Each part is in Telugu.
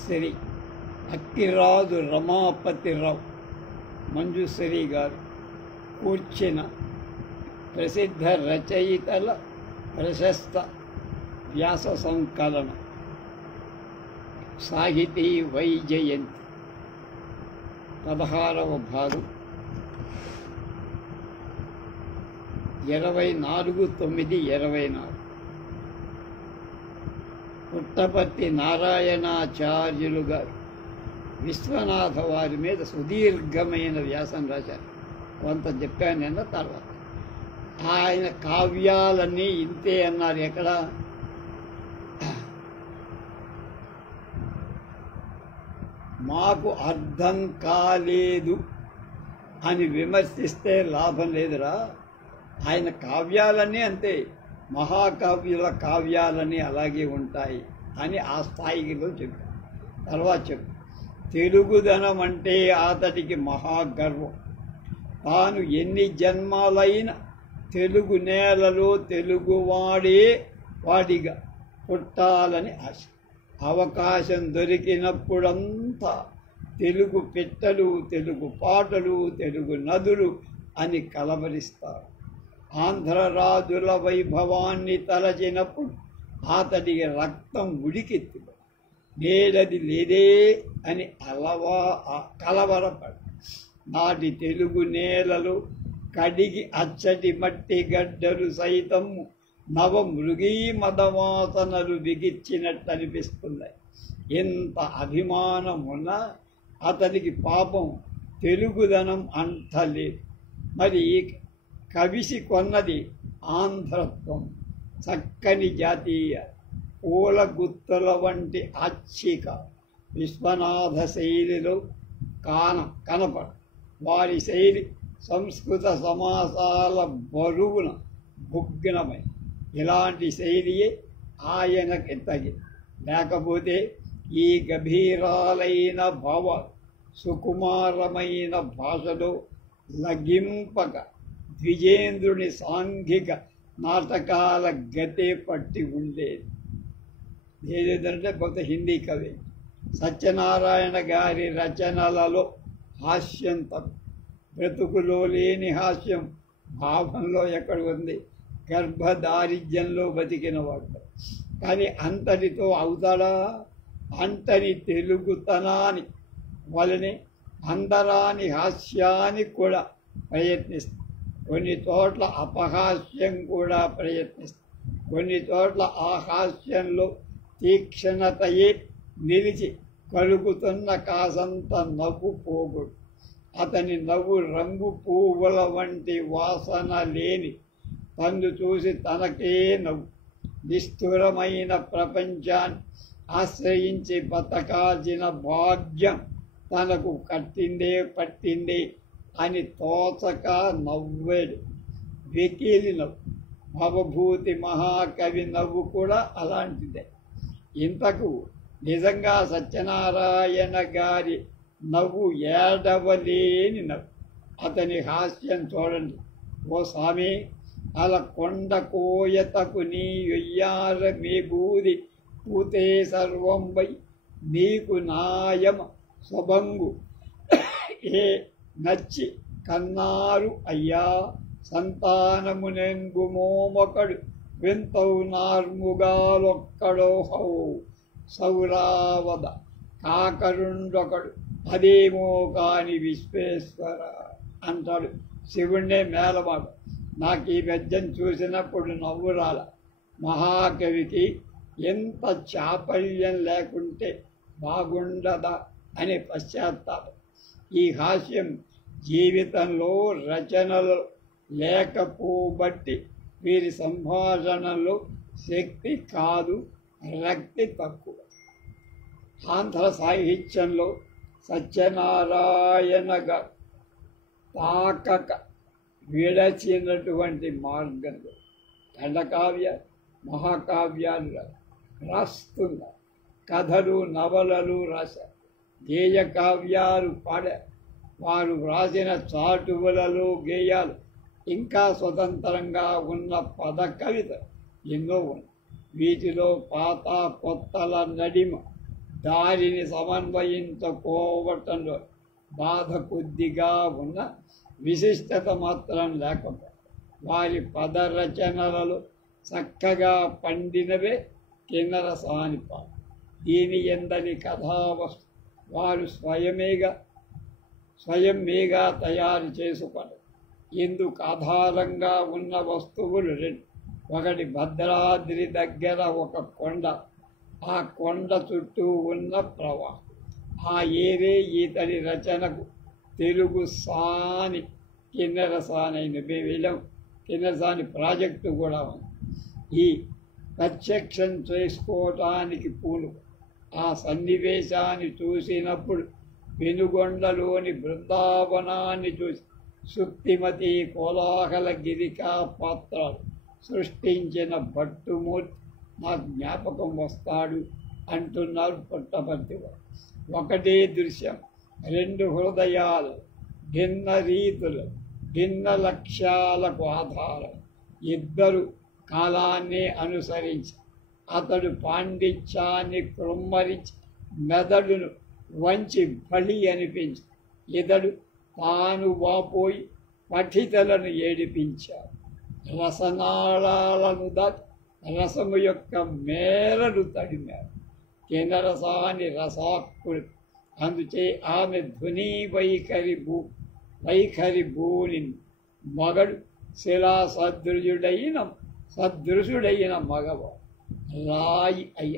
శ్రీ అక్కిరాజు రమాపతిరావు మంజుశ్రీ గారు కూర్చిన ప్రసిద్ధ రచయితల ప్రశస్త వ్యాస సంకలనం సాహితీ వైజయంతి 16వ భాగం 24/9/24 పుట్టపర్తి నారాయణాచార్యులు గారు విశ్వనాథ వారి మీద సుదీర్ఘమైన వ్యాసం రాశారు. కొంత చెప్పాను నిన్న. తర్వాత ఆయన కావ్యాలన్నీ ఇంతే అన్నారు. ఎక్కడ మాకు అర్థం కాలేదు అని విమర్శిస్తే లాభం లేదురా. ఆయన కావ్యాలన్నీ అంతే, మహాకావ్యుల కావ్యాలన్నీ అలాగే ఉంటాయి అని ఆ స్థాయిలో చెప్పారు. తర్వాత చెప్పు, తెలుగుదనం అంటే అతడికి మహాగర్వం. తాను ఎన్ని జన్మాలైన తెలుగు నేలలో వాడిగా పుట్టాలని ఆశ. అవకాశం దొరికినప్పుడంతా తెలుగు పెట్టలు, తెలుగు పాటలు, తెలుగు నదులు అని కలవరిస్తారు. ఆంధ్రరాజుల వైభవాన్ని తలచినప్పుడు అతడికి రక్తం ఉడికెత్తి నేలది లేదే అని కలవరపడు. నాటి తెలుగు నేలలు కడిగి అచ్చటి మట్టి గడ్డలు సైతము నవ మృగీ మదవాసనలు బిగిచ్చినట్టు అనిపిస్తున్నాయి. ఎంత అభిమానమున్నా అతనికి పాపం తెలుగుదనం అంటలేదు. మరి కవిసి కొన్నది ఆంధ్రత్వం, చక్కని జాతీయ పూల గుత్తుల వంటి ఆచ్చిక విశ్వనాథ శైలిలో కనపడు. వారి శైలి సంస్కృత సమాసాల బరువున భుగ్నమై ఇలాంటి శైలియే ఆయనకి తగింది. లేకపోతే ఈ గభీరాలైన భావ సుకుమారమైన భాషలో లగింపక ద్విజేంద్రుని సాంఘిక నాటకాల గతే పట్టి ఉండేది. ఏదంటే కొంత హిందీ కవి సత్యనారాయణ గారి రచనలలో హాస్యం తప్ప బ్రతుకులో లేని హాస్యం భావంలో ఎక్కడ ఉంది? గర్భదారిద్ర్యంలో బతికినవాడు. కానీ అంతటితో అవుతాడా? అంతని తెలుగుతనాన్ని వలనే అందరాని హాస్యానికి కూడా ప్రయత్నిస్తాం. కొన్ని చోట్ల అపహాస్యం కూడా ప్రయత్నిస్తాం. కొన్ని చోట్ల ఆ హాస్యంలో తీక్షణతయే నిలిచి కలుగుతున్న కాసంత నవ్వు పోగొడు. అతని నవ్వు రంగు పువ్వుల వంటి వాసన లేని తన్ను చూసి తనకే నవ్వు. నిష్ఠురమైన ప్రపంచాన్ని ఆశ్రయించి బతకాల్సిన భాగ్యం తనకు పట్టిందే అని తోచక నవ్వాడు. వెకిలి నవ్వు. భవభూతి మహాకవి నవ్వు కూడా అలాంటిదే. ఇంతకు నిజంగా సత్యనారాయణ గారి నవ్వు ఏడవలేని నవ్వు. అతని హాస్యం చూడండి. ఓ స్వామి, అల కొండ కోయతకు నీ యొయ్యార మీ బూది పూతే సర్వంబై నీకు నాయమ స్వభంగు ఏ నచ్చి కన్నారు అయ్యా సంతానమునెంగుమోమొకడు వెంతౌ నార్ముగాలొక్కడో హౌ సౌరావద కాకరుండొకడు అదేమో కాని విశ్వేశ్వర అంటాడు. శివుణ్ణే మేలవాడు. నాకు ఈ గద్యం చూసినప్పుడు నవ్వు రాల. మహాకవికి ఎంత చాపల్యం లేకుంటే బాగుండదా అనే పశ్చాత్తాపం. ఈ హాస్యం జీవితంలో రచనలు లేకపోబట్టి వీరి సంభాషణలో శక్తి కాదు, రక్తి తక్కువ. ఆంధ్ర సాహిత్యంలో సత్యనారాయణ గారు తాకక విడచినటువంటి మార్గంలో ఖండకావ్య మహాకావ్యాలు రాస్తున్నారు. కథలు నవలలు రాశారు. గేయ కావ్యాలు పాడారు. వారు వ్రాసిన చాటువులలో గేయాలు ఇంకా స్వతంత్రంగా ఉన్న పద కవిత ఎన్నో ఉన్నాయి. వీటిలో పాత కొత్తల నడిమ దారిని సమన్వయించుకోవటంలో బాధ కొద్దిగా ఉన్న విశిష్టత మాత్రం లేకుండా వారి పదరచనలలో చక్కగా పండినవే కిన్నర సానిపాట. దీని ఎందని కథావస్తు వారు స్వయంగా తయారు చేసుకొని ఇందుకు ఆధారంగా ఉన్న వస్తువులు రెండు. ఒకటి భద్రాద్రి దగ్గర ఒక కొండ, ఆ కొండ చుట్టూ ఉన్న ప్రవాహం. ఆ ఏరే ఈతడి రచనకు తెలుగు సాని కిన్నెర సాని అయిన వెళ్ళాం. కిన్నెర సాని ప్రాజెక్టు కూడా ఉంది. ఈ ప్రత్యక్షం చేసుకోవటానికి పూను ఆ సన్నివేశాన్ని చూసినప్పుడు పెనుగొండలోని బృందావనాన్ని చూసి సుక్తిమతి కోలాహల గిరికా పాత్రలు సృష్టించిన భట్టుమూర్తి నా జ్ఞాపకం వస్తాడు అంటున్నారు పుట్టపర్తి. ఒకటే దృశ్యం, రెండు హృదయాలు, భిన్న రీతులు, భిన్న లక్ష్యాలకు ఆధారం. ఇద్దరు కాలాన్ని అనుసరించి అతడు పాండిత్యాన్ని కృమ్మరించి మెదడును వంచి బలి అనిపించి ఇతడు తాను వాపోయి పఠితలను ఏడిపించాడు. రసనాళాలను దాటి రసము యొక్క మేరలు తడిమారు. కిన్నరసాని రసాక్కుడు. అందుచే ఆమె ధ్వని వైఖరి భూని మగడు శిలా సదృశుడైన మగవాడు రాయి అయ్య.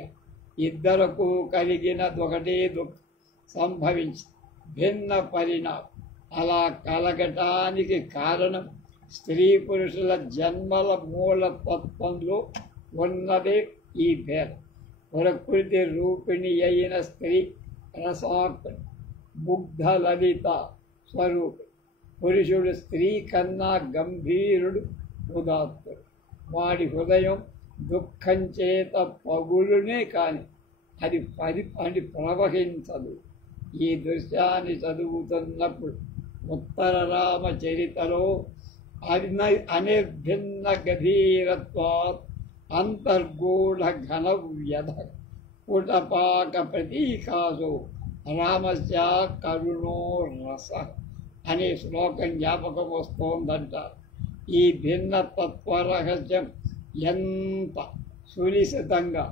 ఇద్దరకు కలిగినదొకటే దుఃఖం సంభవించి భిన్న పరిణామం. అలా కలగటానికి కారణం స్త్రీ పురుషుల జన్మల మూలతత్వంలో ఉన్నదే ఈ భేదం. ప్రకృతి రూపిణి అయిన స్త్రీ రసాకుడు, ముగ్ధ లలిత స్వరూపుడు. పురుషుడు స్త్రీ కన్నా గంభీరుడు, ఉదాత్తుడు. వాడి హృదయం దుఃఖం చేత పగులునే కాని అది ప్రవహించదు. ఈ దృశ్యాన్ని చదువుతున్నప్పుడు ఉత్తర రామచరితలో అనిర్భిన్న గభీరత్వాత్ అంతర్గూఢ ఘన వ్యధ పుటపాక ప్రతీకాసో రామస్య కరుణో రస అనే శ్లోకం జ్ఞాపకం వస్తోందంటారు. ఈ భిన్నతత్వ రహస్యం ఎంత సునిశితంగా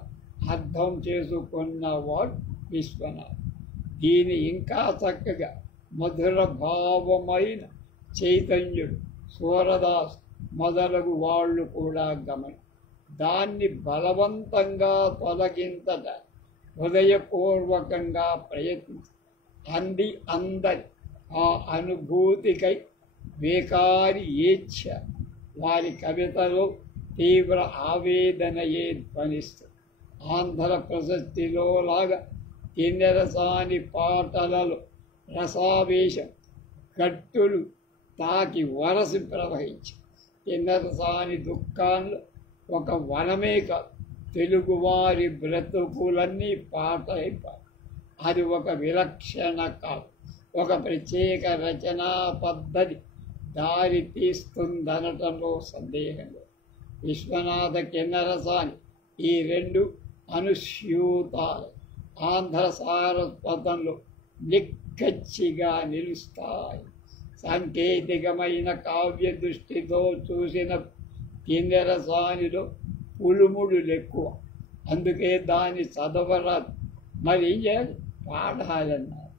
అర్థం చేసుకున్నవాడు విశ్వనాథ్. దీని ఇంకా చక్కగా మధుర భావమైన చైతన్యుడు సూరదాస్ మొదలగు వాళ్ళు కూడా దాన్ని బలవంతంగా తొలగించట హృదయపూర్వకంగా ప్రయత్నించి అందరి ఆ అనుభూతికై వేకారి ఏచ్ఛ వారి కవితలో తీవ్ర ఆవేదనయే ధ్వనిస్తుంది. ఆంధ్ర ప్రశస్తిలో లాగా కిన్నెరసాని పాటలలో రసావేశం కట్టులు తాకి వరసి ప్రవహించి కిన్నెరసాని దుఃఖాల్లో ఒక వనమే కాదు, తెలుగువారి బ్రతుకులన్నీ పాట అయిపోయి. అది ఒక విలక్షణ కాదు, ఒక ప్రత్యేక రచనా పద్ధతి దారి తీస్తుందనటంలో సందేహం లేదు. విశ్వనాథ కిన్నెరసాని ఈ రెండు అనుస్యూతాలు ఆంధ్ర సారస్వతంలో నిక్కచ్చిగా నిలుస్తాయి. సాంకేతికమైన కావ్య దృష్టితో చూసిన కిన్నెరసానిలో పులుముడు ఎక్కువ, అందుకే దాన్ని చదవరాదు. మరి ఏం చేయాలి? పాడాలన్నారు.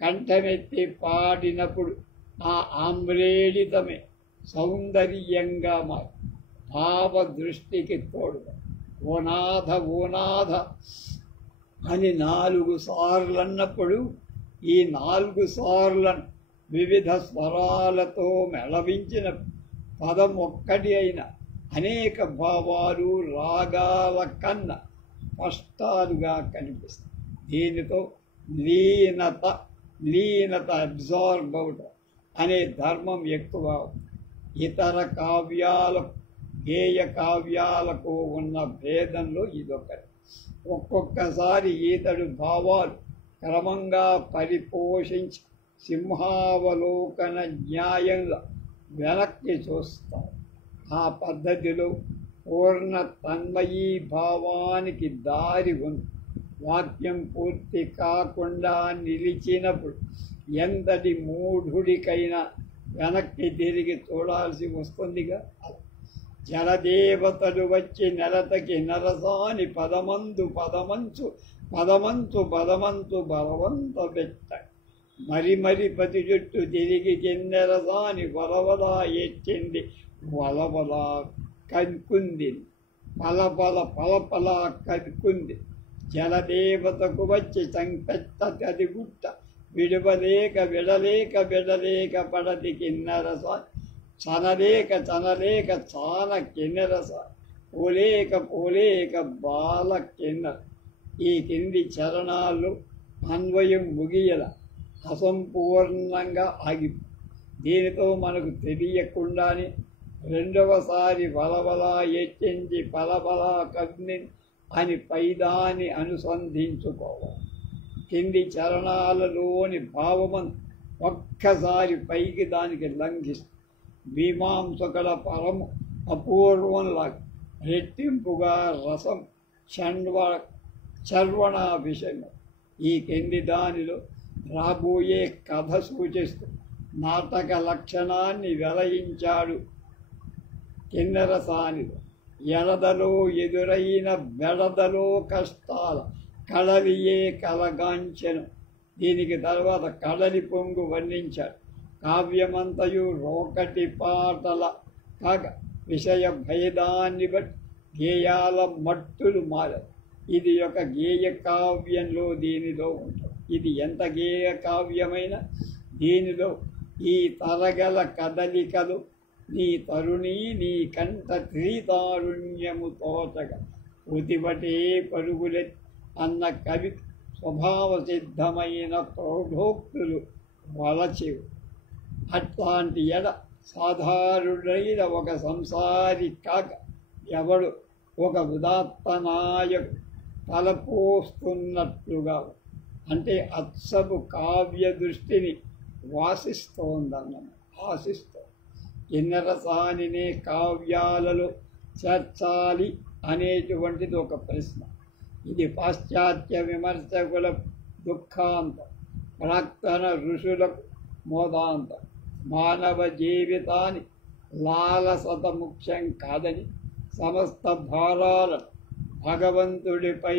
కంఠమెత్తి పాడినప్పుడు ఆ ఆమ్రేడితమే సౌందర్యంగా మారి భావ దృష్టికి తోడుగా ఓనాథ ఓనాథ అని 4 సార్లు అన్నప్పుడు ఈ 4 సార్లను వివిధ స్వరాలతో మెళవించిన పదం ఒక్కటి అయిన అనేక భావాలు రాగాల కన్నా స్పష్టాలుగా కనిపిస్తాయి. దీనితో లీనత అబ్జార్బ్ అవటం అనే ధర్మం ఎక్కువ. ఇతర కావ్యాలకు గేయ కావ్యాలకు ఉన్న భేదంలో ఇదొకటి. ఒక్కొక్కసారి ఈతడు భావాలు క్రమంగా పరిపోషించి సింహావలోకన న్యాయంగా వెనక్కి చూస్తారు. ఆ పద్ధతిలో పూర్ణ తన్మయీ భావానికి దారి ఉంది. వాక్యం పూర్తి కాకుండా నిలిచినప్పుడు ఎంతటి మూఢుడికైనా వెనక్కి తిరిగి చూడాల్సి వస్తుందిగా. జలదేవతలు వచ్చి నెలతకి నరసాని పదమంచు బలవంత పెట్ట మరి పతి చుట్టూ తిరిగి కిన్నెరసాని వలవలా ఎచ్చింది వలవలా కనుక్కుంది పలపలా కనుక్కుంది. జలదేవతకు వచ్చి చంపెత్తది గుట్ట విడవలేక విడలేక పడది కిన్నెరసాని చనలేక చాన కిన్నెరస పోలేక బాల కిన్నెర. ఈ కింది చరణాలు అన్వయం ముగియల అసంపూర్ణంగా ఆగి దీనితో మనకు తెలియకుండానే రెండవసారి వలవలా ఎచ్చించి పలపలా కన్ని అని పైదాన్ని అనుసంధించుకోవాలి. కింది చరణాలలోని భావమం ఒక్కసారి పైకి దానికి లంఘిస్తుంది. మీమాంసకుల పరము అపూర్వంలా రెట్టింపుగా రసం చర్వణ విషయం. ఈ కింది దానిలో రాబోయే కథ సూచిస్తూ నాటక లక్షణాన్ని వెలయించాడు కిన్నెరసానిలో. ఎడదలో ఎదురైన బెడదలో కష్టాల కడలియే కలగాంచెను. దీనికి తర్వాత కడలి పొంగు వర్ణించాడు. కావ్యమంతయు రోకటి పాటల కాక విషయ భేదాన్ని బట్టి గేయాల మట్టులు మారదు. ఇది ఒక గేయ కావ్యంలో దీనిలో ఉంటుంది. ఇది ఎంత గేయ కావ్యమైనా దీనిలో ఈ తరగల కదలికలు నీ తరుణి నీ కంఠ త్రితారుణ్యము తోచగా ఉతిబటే పరుగులె అన్న కవి స్వభావ సిద్ధమైన ప్రౌఢోక్తులు వలచివు. అట్లాంటి ఎడ సాధారణుడైన ఒక సంసారి కాక ఎవడు ఒక ఉదాత్త నాయకు తలపోస్తున్నట్లుగా అంటే అత్సపు కావ్య దృష్టిని ఆశిస్తోంది. కిన్నెరసానినే కావ్యాలలో చేర్చాలి అనేటువంటిది ఒక ప్రశ్న. ఇది పాశ్చాత్య విమర్శకుల దుఃఖాంతం, ప్రాక్తన ఋషులకు మోదాంతం. మానవ జీవితాన్ని లాలసత ముఖ్యం కాదని సమస్త భారాలను భగవంతుడిపై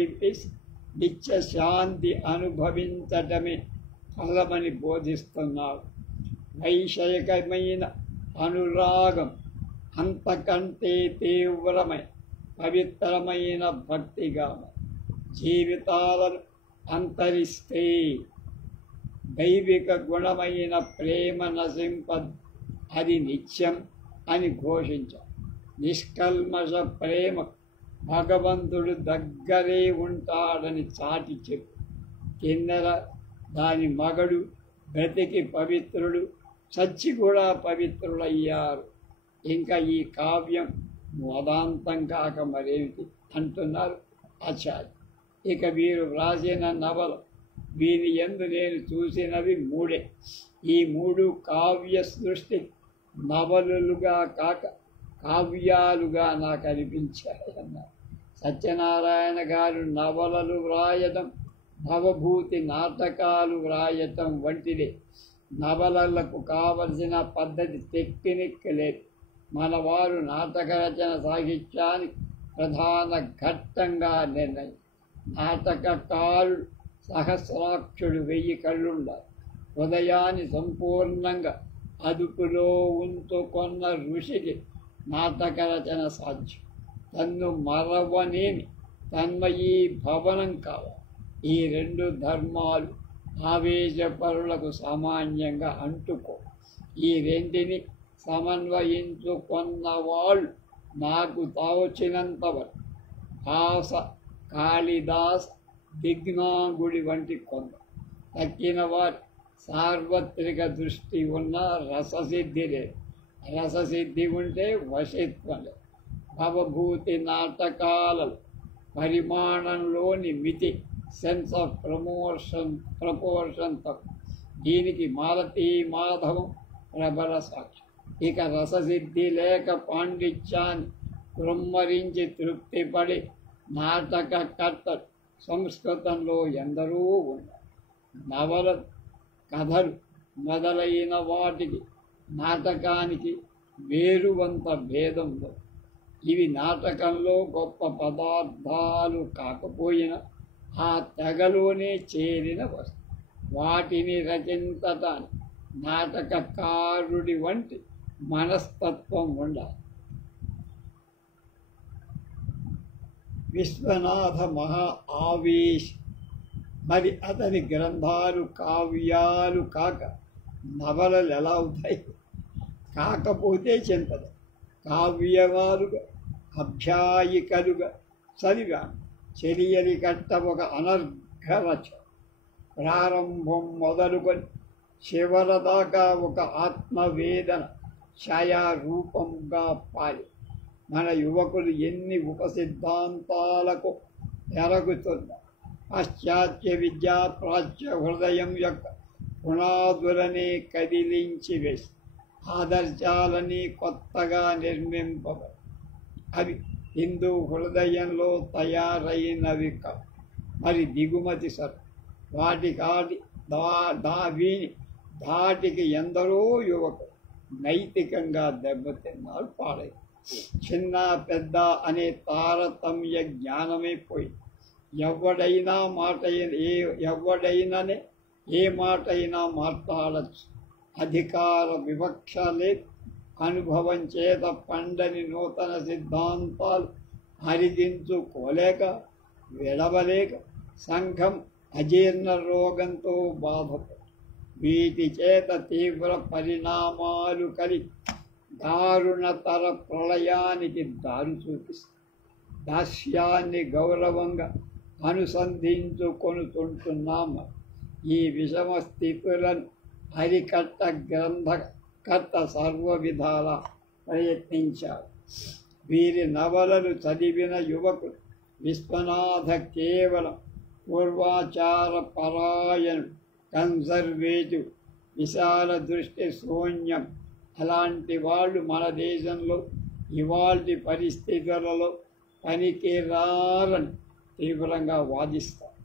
నిత్య శాంతి అనుభవించటమే ఫలమని బోధిస్తున్నారు. వైషయికమైన అనురాగం అంతకంటే తీవ్రమైన పవిత్రమైన భక్తిగా జీవితాలను అంతరిస్తే దైవిక గుణమైన ప్రేమ నశింపదు, అది నిత్యం అని ఘోషించారు. నిష్కల్మష ప్రేమ భగవంతుడు దగ్గరే ఉంటాడని చాటి చెప్పు. కిన్నెర దాని మగడు బ్రతికి పవిత్రుడు, చచ్చి కూడా పవిత్రులయ్యారు. ఇంకా ఈ కావ్యం మోదాంతం కాక మరేమిటి అంటున్నారు ఆచార్య. ఇక వీరు వ్రాసిన నవల వీరి యందు నేను చూసినవి మూడే. ఈ మూడు కావ్య సృష్టి నవలుగా కాక కావ్యాలుగా నాకు అనిపించాయి అన్నారు. సత్యనారాయణ గారు నవలలు వ్రాయటం, భవభూతి నాటకాలు వ్రాయటం వంటిదే. నవలలకు కావలసిన పద్ధతి టెక్నిక్ లేదు. మనవారు నాటక రచన సాహిత్యానికి ప్రధాన ఘట్టంగా నిర్ణయం. నాటకకారుడు సహస్రాక్షుడు 1000 కళ్ళుండాలి. హృదయాన్ని సంపూర్ణంగా అదుపులో ఉంచుకొన్న ఋషికి నాటక రచన సాధ్యం. తన్ను మరవనేమి తన్మయీ భవనం కావాలి. ఈ రెండు ధర్మాలు ఆవేశపరులకు సామాన్యంగా అంటుకో. ఈ రెంటిని సమన్వయించుకున్న వాళ్ళు నాకు తోచినంతవరకు భాస, కాళిదాస్, దిగ్నాగుడి వంటి కొందరు. తక్కిన వారి సార్వత్రిక దృష్టి ఉన్న రససిద్ధి లేదు. రససిద్ధి ఉంటే వశిత్వం లేదు. భవభూతి నాటకాలలో పరిమాణంలోని మితి, సెన్స్ ఆఫ్ ప్రపోర్షన్ తక్కువ. దీనికి మాలతీ మాధవం ప్రబల సాక్షి. ఇక రససిద్ధి లేక పాండిత్యాన్ని కృమ్మరించి తృప్తిపడి నాటకకర్తలు సంస్కృతంలో ఎందరో ఉన్నారు. నవల, కథలు మొదలైన వాటికి నాటకానికి వేరువంత భేదంలో ఇవి నాటకంలో గొప్ప పదార్థాలు కాకపోయినా ఆ తెగలోనే చేరిన వస్తు. వాటిని రచించటానికి నాటకకారుడి వంటి మనస్తత్వం ఉండాలి. విశ్వనాథ మహా ఆవేశ్. మరి అతని గ్రంథాలు కావ్యాలు కాక నవలలు ఎలా అవుతాయి? కాకపోతే చింతదు. కావ్యవాలుగా అభ్యాయికలుగా చదివాను. చెలియలి కట్ట ఒక అనర్ఘరచ. ప్రారంభం మొదలుకొని చివర దాకా ఒక ఆత్మవేదన ఛాయారూపంగా పాలి. మన యువకులు ఎన్ని ఉపసిద్ధాంతాలకు ఎరగుతున్న పాశ్చాత్య విద్యా ప్రాచ్య హృదయం యొక్క పునాదులనే కదిలించి వేసి ఆదర్శాలని కొత్తగా నిర్మింపబడి అవి హిందూ హృదయంలో తయారైనవి కావు. మరి దిగుమతి సరు వాటికాటి వీని ధాటికి ఎందరో యువకులు నైతికంగా దెబ్బతిన్నారు, పాడై. చిన్న పెద్ద అనే తారతమ్య జ్ఞానమే పోయి ఎవడైనానే ఏ మాట అయినా మాట్లాడచ్చు. అధికార వివక్ష లేక అనుభవం చేత పండని నూతన సిద్ధాంతాలు హరిదించుకోలేక విడవలేక సంఘం అజీర్ణ రోగంతో బాధపడు. వీటి చేత తీవ్ర పరిణామాలు కలిగి దారుణతర ప్రళయానికి దారి చూపిస్తుంది. దాస్యాన్ని గౌరవంగా అనుసంధించుకొనుతుంటున్నాము. ఈ విషమ స్థితులను అరికట్ట గ్రంథకర్త సర్వ విధాల ప్రయత్నించారు. వీరి నవలలు చదివిన యువకులు విశ్వనాథ కేవలం పూర్వాచార పరాయణుడు, కన్సర్వేటివ్, విశాల దృష్టి శూన్యం. అలాంటి వాళ్ళు మన దేశంలో ఇవాల్టి పరిస్థితులలో పనికిరారని తీవ్రంగా వాదిస్తారు.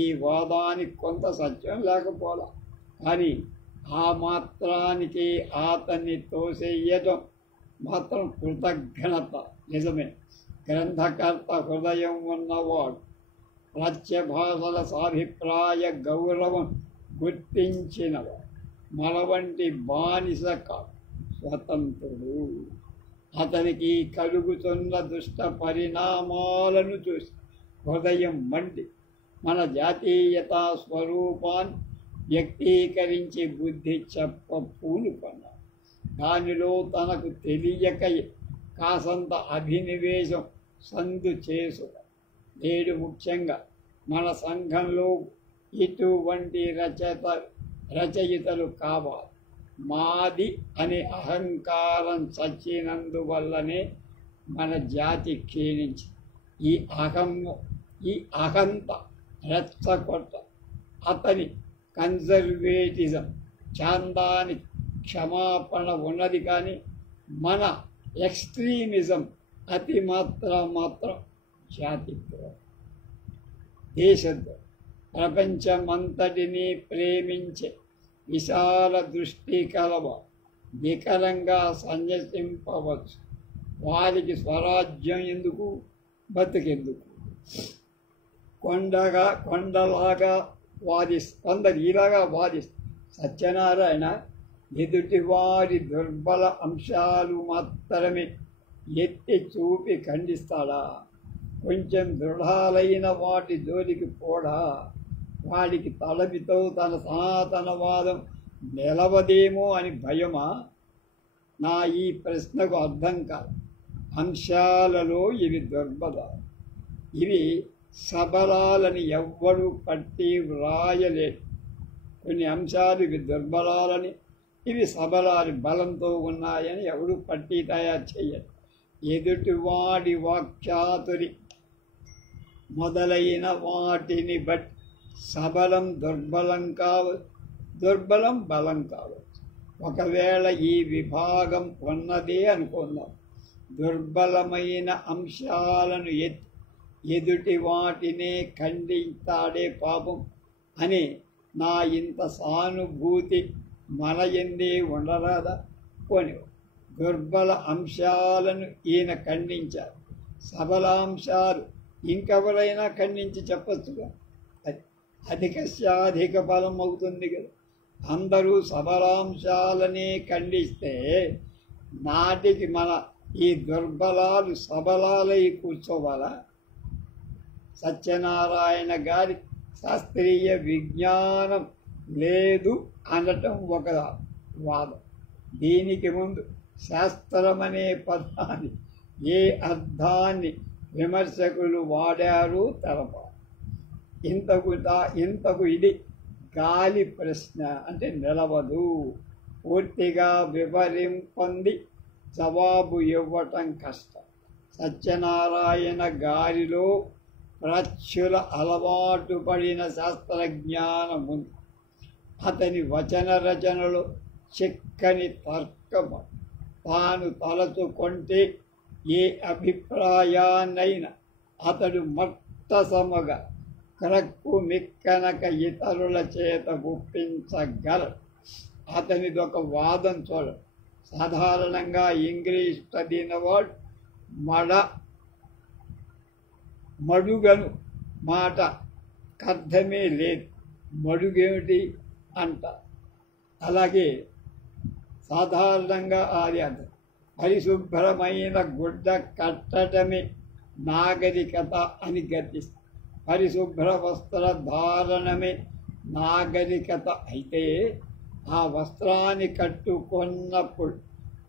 ఈ వాదానికి కొంత సత్యం లేకపోలా, కానీ ఆ మాత్రానికి అతన్ని తోసేయటం మాత్రం కృతజ్ఞత. నిజమే, గ్రంథకర్త హృదయం ఉన్నవాడు ప్రాచ్య భాషల సాభిప్రాయ గౌరవం గుర్తించినవాడు. మన వంటి బానిస కాదు, స్వతంత్రుడు. అతనికి కలుగుతున్న దుష్ట పరిణామాలను చూసి హృదయం మండి మన జాతీయతా స్వరూపాన్ని వ్యక్తీకరించి బుద్ధి చెప్ప పూనుకున్నాడు. దానిలో తనకు తెలియక కాసంత అభినివేశం సందు చేసుక. నేడు ముఖ్యంగా మన సంఘంలో ఇటువంటి రచయితలు కావాలి. మాది అనే అహంకారం చచ్చినందువల్లనే మన జాతి క్షీణించి ఈ అహంత రెచ్చగొట్ట. అతని కన్జర్వేటిజం చాందానికి క్షమాపణ ఉన్నది, కానీ మన ఎక్స్ట్రీమిజం అతి మాత్రం జాతిద్రోహం. దేశద్రోహం. ప్రపంచమంతటినీ ప్రేమించే విశాల దృష్టి కలవ నికరంగా సన్యసింపవచ్చు. వారికి స్వరాజ్యం ఎందుకు, బతుకెందుకు? కొండలాగా కొందరు ఇలాగా వాదిస్తారు. సత్యనారాయణ ఎదుటివారి దుర్బల అంశాలు మాత్రమే ఎత్తి చూపి ఖండిస్తాడా? కొంచెం దృఢాలైన వాటి జోలికి పోడా? వాడికి తలపితో తన సనాతనవాదం నిలవదేమో అని భయమా? నా ఈ ప్రశ్నకు అర్థం కాదు. అంశాలలో ఇవి దుర్బలాలు, ఇవి సబలాలని ఎవ్వరూ పట్టి వ్రాయలేదు. కొన్ని అంశాలు ఇవి దుర్బలాలని, ఇవి సబలాలు బలంతో ఉన్నాయని ఎవరు పట్టి తయారు చేయరు. ఎదుటివాడి వాక్చాతురి మొదలైన వాటిని బట్టి సబలం దుర్బలం కావచ్చు, దుర్బలం బలం కావచ్చు. ఒకవేళ ఈ విభాగం ఉన్నదే అనుకుందాం. దుర్బలమైన అంశాలను ఎత్తి ఎదుటి వాటినే ఖండిస్తాడే పాపం అని నా ఇంత సానుభూతి మన ఎందే ఉండరాదా? పోని దుర్బల అంశాలను ఈయన ఖండించారు, సబలాంశాలు ఇంకెవరైనా ఖండించి చెప్పచ్చుగా. అది అధికస్యాధిక ఫలం అవుతుంది కదా. అందరూ సబలాంశాలనే ఖండిస్తే నాటికి మన ఈ దుర్బలాలు సబలాలై కూర్చోవాలా? సత్యనారాయణ గారి శాస్త్రీయ విజ్ఞానం లేదు అనటం ఒక వాదం. దీనికి ముందు శాస్త్రమనే పదాన్ని ఏ అర్థాన్ని విమర్శకులు వాడారు తెలపాలి. ఇంతకు ఇది గాలి ప్రశ్న, అంటే నిలవదు. పూర్తిగా వివరింపంది జవాబు ఇవ్వటం కష్టం. సత్యనారాయణ గారిలో ప్రచ్యుల అలవాటు పడిన శాస్త్రజ్ఞానం ఉంది. అతని వచన రచనలో చిక్కని తర్కము. తాను తలచుకొంటే ఏ అభిప్రాయాన్నైనా అతడు మట్టసమగా క్రక్కు మిక్కనక ఇతరుల చేత ఒప్పించగలడు. అతనిదొక వాదం చూడండి. సాధారణంగా ఇంగ్లీష్ చదివినవాడు మడుగను మాట అర్థమే లేదు, మడుగేమిటి అంట. అలాగే సాధారణంగా అది అర్థం. పరిశుభ్రమైన గుడ్డ కట్టడమే నాగరికత అని గర్తిస్తుంది. పరిశుభ్ర వస్త్ర ధారణమే నాగరికత అయితే ఆ వస్త్రాన్ని కట్టుకున్నప్పుడు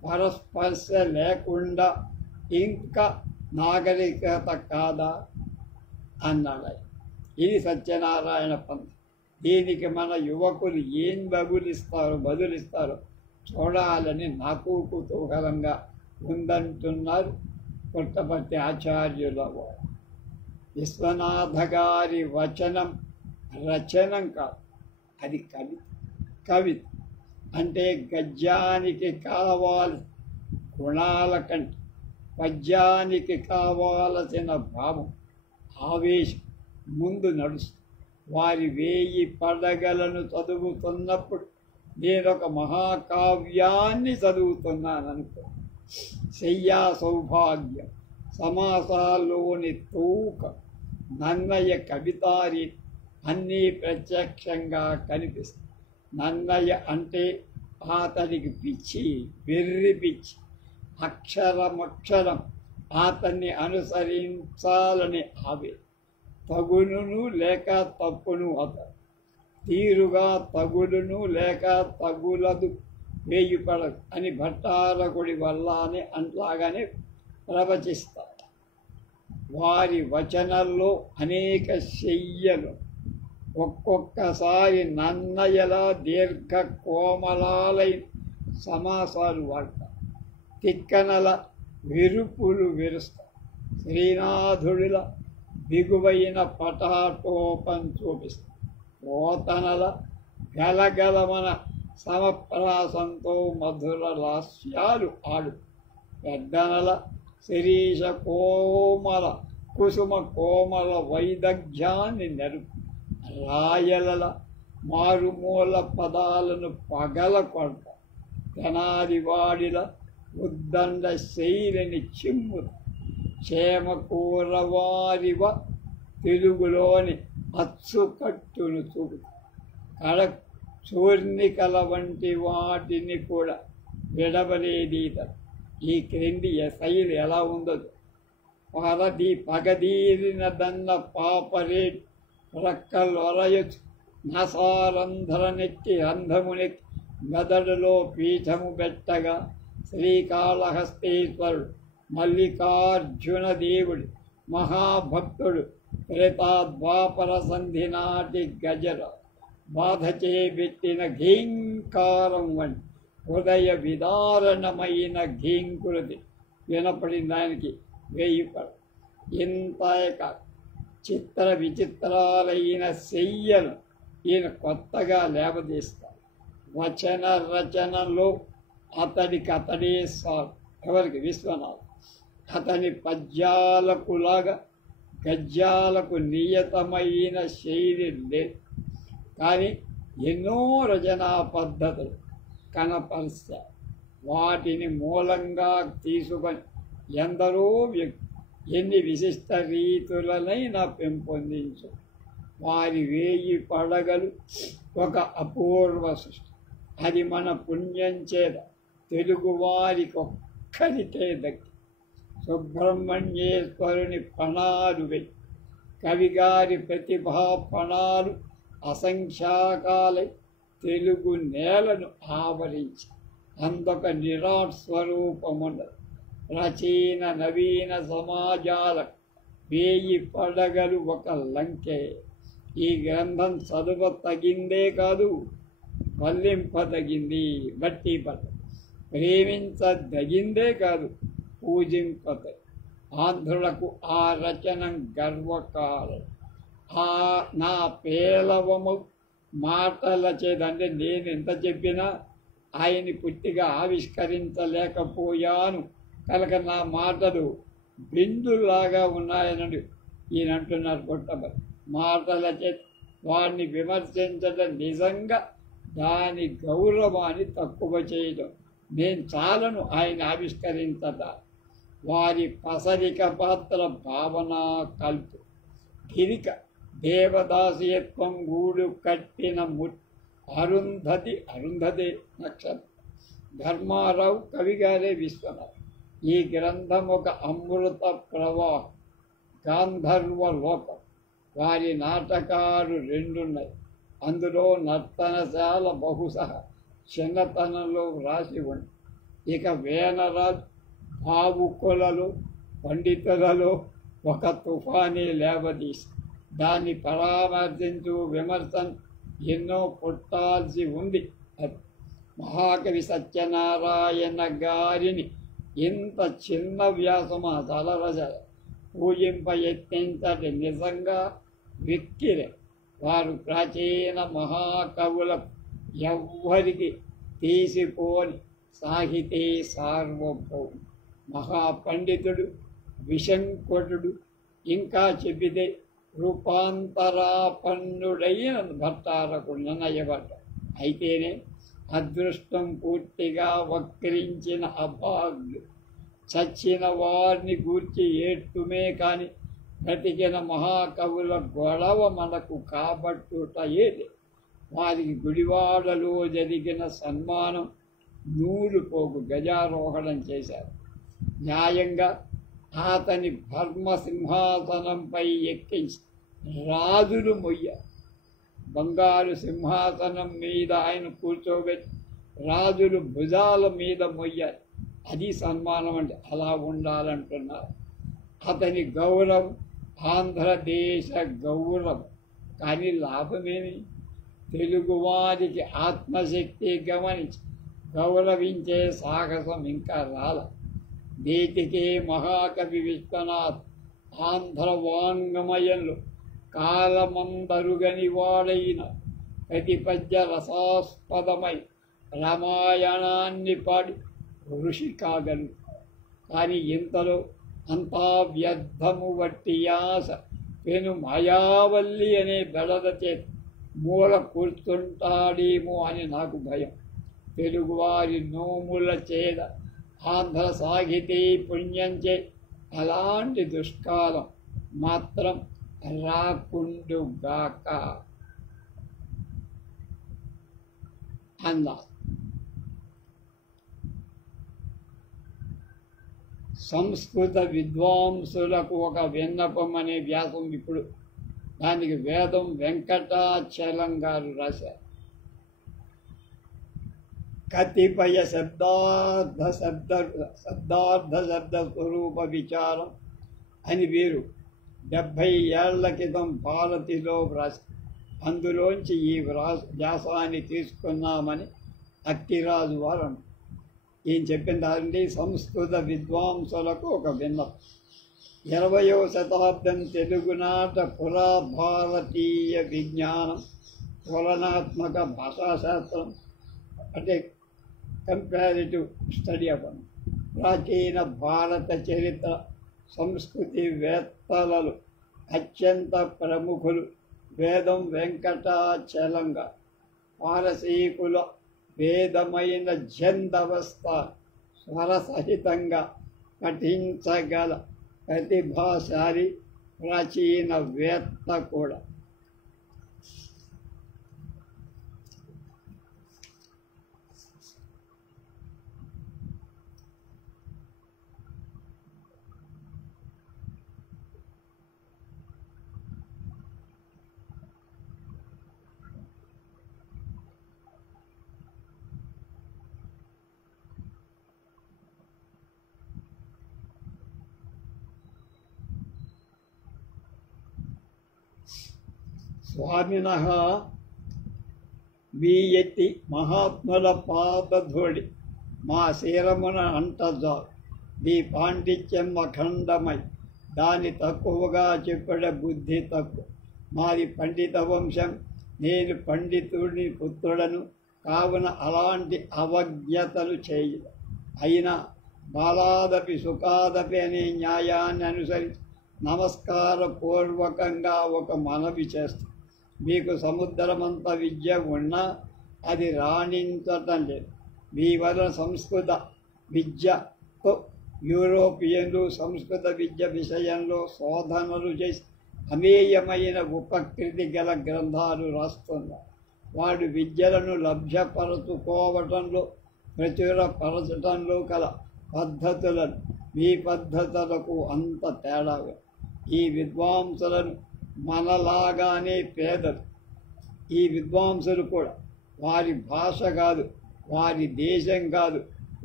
పరస్పర్శ లేకుండా ఇంకా నాగరికత కాదా అన్నాడు. ఇది సత్యనారాయణ పంత్. దీనికి మన యువకులు ఏం బదులిస్తారో చూడాలని నాకు కుతూహలంగా ఉందంటున్నారు పుట్టపర్తి ఆచార్యుల వారు. విశ్వనాథ గారి వచనం రచనం కాదు, అది కవిత. అంటే గద్యానికి కావాలి గుణాల కంటే పద్యానికి కావాల్సిన భావం, ఆవేశం ముందు నడుస్తుంది. వారి 1000 పడగలను చదువుతున్నప్పుడు నేనొక మహాకావ్యాన్ని చదువుతున్నాననుకో. శయ్యా సౌభాగ్యం, సమాసాల్లోని తూకం, నన్నయ్య కవితారి అన్నీ ప్రత్యక్షంగా కనిపిస్తాయి. నన్నయ్య అంటే అతనికి పిచ్చి, వెర్రి పిచ్చి. అక్షరమక్షరం అతన్ని అనుసరించాలని ఆవేశం. తగులును లేక తప్పును అతను తీరుగా తగులును లేక తగులదు, 1000 పడదు అని భట్టారకుడి వల్ల అని అట్లాగానే ప్రవచిస్తారు. వారి వచనాల్లో అనేక శయ్యలు, ఒక్కొక్కసారి నన్నయలా దీర్ఘ కోమలాలైన సమాసాలు వాడతారు. తిక్కనల విరుపులు విరుస్తారు. శ్రీనాథుడిల దిగువైన పటాటోపం చూపిస్తారు. పోతనల గలగలమన సమప్రాసంతో మధుర లాస్యాలు ఆడు. పెద్దనల శిరీష కోమల కుసుమ కోమల వైదగ్ధ్యాన్ని నరుపు. రాయలల మారుమూల పదాలను పగల కొడత. తెనాదివాడిల ఉద్దండ శైలిని చిమ్ముత. క్షేమకూరవారివ తెలుగులోని అచ్చుకట్టును చూపుత. చూర్ణికల వంటి వాటిని కూడా విడవలేదీత. ఈ క్రింది శైలి ఎలా ఉండదు. పగదీరిన దన్న పాపరేట్ ప్రక్కలొరయచు నసారంధ్రనెక్కి రంధ్రమునెక్కి మెదడులో పీఠము పెట్టగా శ్రీకాళహస్తీశ్వరుడు మల్లికార్జున దేవుడు మహాభక్తుడు త్రేతాద్వాపర సంధి నాటి గజర బాధచే పెట్టిన ఘీంకారం వంటి హృదయ విదారణమైన ఘీంకృతి వినపడిన దానికి 1000 పడదు. ఇంత చిత్ర విచిత్రాలైన శయ్యలు ఈయన కొత్తగా లేవదీస్తారు. వచన రచనలో అతడే సార్. ఎవరికి? విశ్వనాథ్. అతని పద్యాలకులాగా గద్యాలకు నియతమైన శైలి లేదు, కానీ ఎన్నో రచనా పద్ధతులు కనపరిచారు. వాటిని మూలంగా తీసుకొని ఎందరో ఎన్ని విశిష్ట రీతులనైనా పెంపొందించు. వారి 1000 పడగలు ఒక అపూర్వ సృష్టి. అది మన పుణ్యం చేత తెలుగువారికి ఒక్కరికే దక్కి. సుబ్రహ్మణ్యేశ్వరుని పణాలు వెయ్యి, కవిగారి ప్రతిభా పణాలు అసంఖ్యాకాలై తెలుగు నేలను ఆవరించి అందొక నిరాట్ స్వరూపమున్నది. ప్రాచీన నవీన సమాజాలకు 1000 పడగలు ఒక లంకే. ఈ గ్రంథం చదువ తగిందే కాదు, వల్లింపదగింది బట్టి పద, ప్రేమించదగిందే కాదు, పూజింపద. ఆంధ్రులకు ఆ రచనం గర్వకాలం. నా పేలవము మాటల చేదంటే నేను ఎంత చెప్పినా ఆయన్ని పుట్టిగా ఆవిష్కరించలేకపోయాను కనుక నా మాటలు బిందులాగా ఉన్నాయని ఈయనంటున్నారు పుట్టబడి. మాటల చేత వాడిని విమర్శించడం నిజంగా దాని గౌరవాన్ని తక్కువ చేయడం. నేను చాలను ఆయన ఆవిష్కరించట. వారి పసరిక పాత్ర భావన కల్పు, గిరిక దేవదాసియత్వం గూడు కట్టిన అరుంధతి నక్షత్రం. ధర్మారావు కవిగారే విశ్వనాథ్. ఈ గ్రంథం ఒక అమృత ప్రవాహం, గాంధర్వ లోకం. వారి నాటకాలు 2 ఉన్నాయి. అందులో నర్తనశాల బహుశः చిన్నతనంలో వ్రాసి ఉంది. ఇక వేనరాజు భావుకులలో పండితులలో ఒక తుఫానీ లేవదీసి దాన్ని పరామర్శించు విమర్శన ఎన్నో పుట్టాల్సి ఉంది. మహాకవి సత్యనారాయణ గారిని ఇంత చిన్న వ్యాసమా తలరజ పూజింప యత్నించటి నిజంగా వెక్కిరే. వారు ప్రాచీన మహాకవులకు ఎవ్వరికి తీసిపోని సాహితీ సార్వభౌము, మహాపండితుడు, విశంకటుడు. ఇంకా చెప్పితే రూపాంతరాపన్నుడైన భట్టారకుడు నన్నయ్యబడ్డ. అయితేనే అదృష్టం పూర్తిగా వక్రించిన అభాగ్యుడు. చచ్చిన వారిని గూర్చి ఏడ్తుమే కాని బ్రతికిన మహాకవుల గొడవ మనకు కాబట్టుట ఏది. వారికి గుడివాడలో జరిగిన సన్మానం నూలుపోగు గజారోహణం చేశారు. న్యాయంగా అతని భర్మసింహాసనంపై ఎక్కించి రాజులు మొయ్యారు. బంగారు సింహాసనం మీద ఆయన కూర్చోబెట్టి రాజులు భుజాల మీద మొయ్యారు. అది సన్మానం అంటే అలా ఉండాలంటున్నారు. అతని గౌరవం ఆంధ్రదేశ గౌరవం. కానీ లాభమేమి? తెలుగువారికి ఆత్మశక్తి గమనించి గౌరవించే సాహసం ఇంకా రాల. నేటికే మహాకవి విశ్వనాథ్ ఆంధ్ర వాంగ్మయంలో కాలమందరుగని వాడైన ప్రతిపద్య రసాస్పదమై రామాయణాన్ని పాడి ఋషి కాగలు. కానీ ఇంతలో అంతా వ్యర్థము వట్టి యాస పెను మాయావల్లి అనే బెడద చేత మూల కూర్చుంటాడేమో అని నాకు భయం. తెలుగువారి నోముల చేద ఆంధ్ర సాహితీ పుణ్యంచే అలాంటి దుష్కాలం మాత్రం రాకుండుగాక అన్నారు. సంస్కృత విద్వాంసులకు ఒక విన్నపం అనే వ్యాసం ఇప్పుడు దానికి వేదం వెంకటాచలం గారు రాశారు. కతిపయ శబ్దార్థ శబ్ద స్వరూప విచారం అని వీరు 70 ఏళ్ల క్రితం భారతిలో వ్రాశారు. అందులోంచి ఈ వ్యాసాన్ని తీసుకున్నామని అక్కిరాజు వారు అంటారు. ఈయన చెప్పిన దాంట్లో సంస్కృత విద్వాంసులకు ఒక విన్నపం. 20వ శతాబ్దం తెలుగునాట పురా భారతీయ విజ్ఞానం, తులనాత్మక భాషాశాస్త్రం అంటే కంపారిటివ్ స్టడీ ఆఫ్ ప్రాచీన భారత చరిత్ర, సంస్కృతి వేత్తలలో అత్యంత ప్రముఖులు వేదం వెంకటాచలంగా, పారసీకుల వేదమైన ఛందవస్థ స్వరసహితంగా పఠించగల ప్రతిభాశాలి ప్రాచీన వేత్త కూడా. స్వామినః మీ ఎత్తి మహాత్ముల పాదధూళి మా శిరమున అంటజాలు. మీ పాండిత్యం అఖండమై దాని తక్కువగా చెప్పడ బుద్ధి తక్కువ. మాది పండిత వంశం, నేను పండితుడిని పుత్రుడను కావున అలాంటి అవజ్ఞతలు చేయదు. అయినా బాలాదపి సుఖాదపి అనే న్యాయాన్ని అనుసరించి నమస్కార పూర్వకంగా ఒక మనవి చేస్తాం. మీకు సముద్రమంత విద్య ఉన్నా అది రాణించటం లేదు. మీ వలన సంస్కృత విద్యతో యూరోపియన్లు సంస్కృత విద్య విషయంలో శోధనలు చేసి అమేయమైన ఉపకృతి గల గ్రంథాలు రాస్తున్నారు. వాడు విద్యలను లభ్యపరచుకోవటంలో ప్రచురపరచటంలో కల పద్ధతులను మీ పద్ధతులకు అంత తేడాగా. ఈ విద్వాంసులను మనలాగానే పేదలు. ఈ విద్వాంసులు కూడా వారి భాష కాదు, వారి దేశం కాదు,